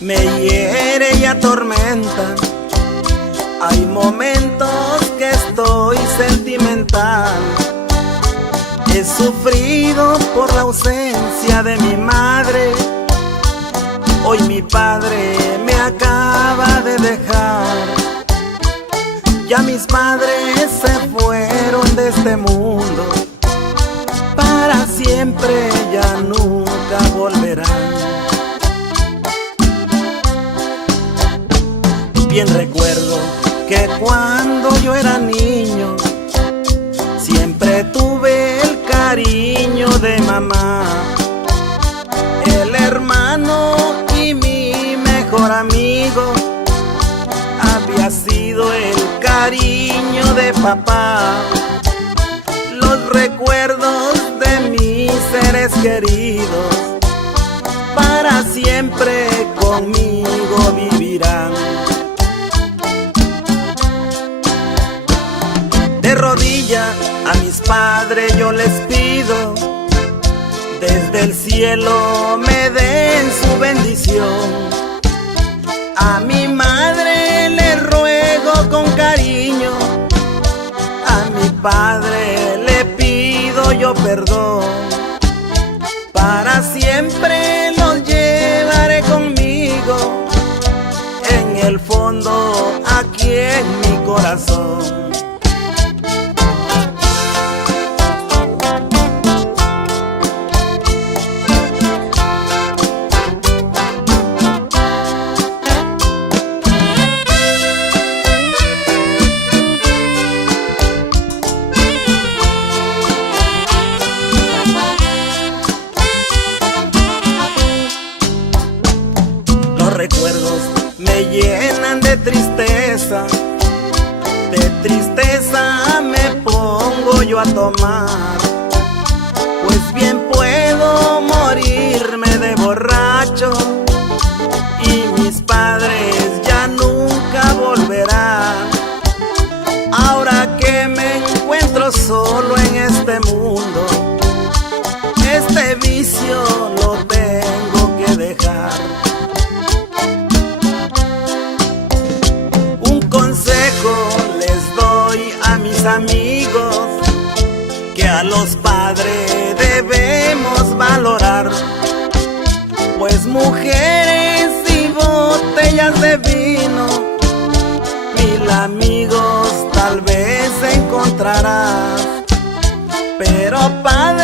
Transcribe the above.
me hiere y atormenta. Hay momentos que estoy sentimental. He sufrido por la ausencia de mi madre. Hoy mi padre me acaba de dejar. Ya mis padres se fueron de este mundo. Para siempre ya nunca volverán. Bien recuerdo que cuando yo era niño siempre tuve el cariño de mamá. El hermano y mi mejor amigo había sido el cariño de papá. Los recuerdos de mis seres queridos para siempre conmigo vivirán. De rodilla a mis padres yo les pido, desde el cielo me den su bendición. A mi madre le ruego con cariño, a mi padre le pido yo perdón. Para siempre los llevaré conmigo, en el fondo aquí en mi corazón. Recuerdos me llenan de tristeza me pongo yo a tomar. Pues bien puedo morirme de borracho y mis padres ya nunca volverán. Ahora que me encuentro solo en este mundo, este vicio lo tengo que dejar. Les doy a mis amigos que a los padres debemos valorar, pues mujeres y botellas de vino 1000 amigos tal vez encontrarás, pero padre